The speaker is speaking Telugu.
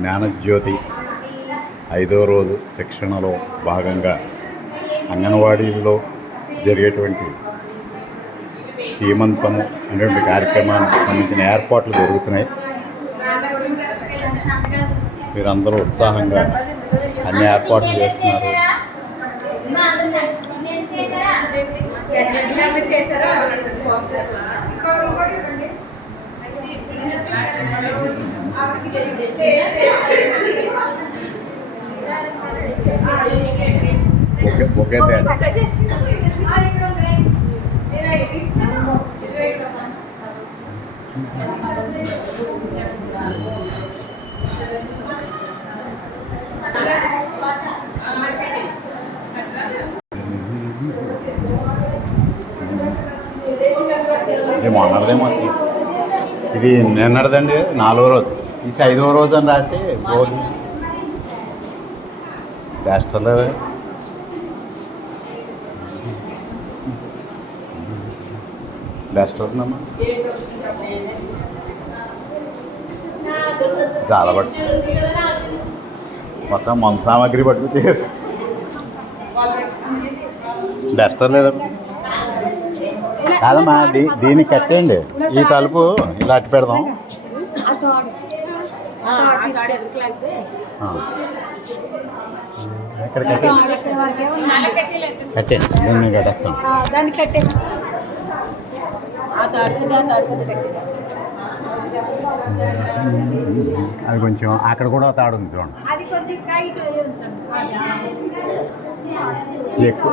జ్ఞానజ్యోతి 5వ రోజు శిక్షణలో భాగంగా అంగన్వాడీల్లో జరిగేటువంటి సీమంతము అనేటువంటి కార్యక్రమానికి సంబంధించిన ఏర్పాట్లు జరుగుతున్నాయి. మీరందరూ ఉత్సాహంగా అన్ని ఏర్పాట్లు చేస్తున్నారు. ఓకే మొన్నదేమో ఇది నిన్నటిదండి 4వ రోజు, ఇది 5వ రోజు అని రాసి బోర్డు డాస్టర్లేదు. డాస్టర్నమ్మా చాలా పట్టు మొత్తం మన సామాగ్రి పట్టుకు డస్టర్ లేదమ్మా. కాదమ్మా, దీనికి కట్టేయండి. ఈ తలుపు ఇలా అట్టి పెడదాం. ఎక్కడ కట్టేయండి, నేను కట్టేస్తాను. అది కొంచెం అక్కడ కూడా తాడు ఉంది చూడండి. ఎక్కువ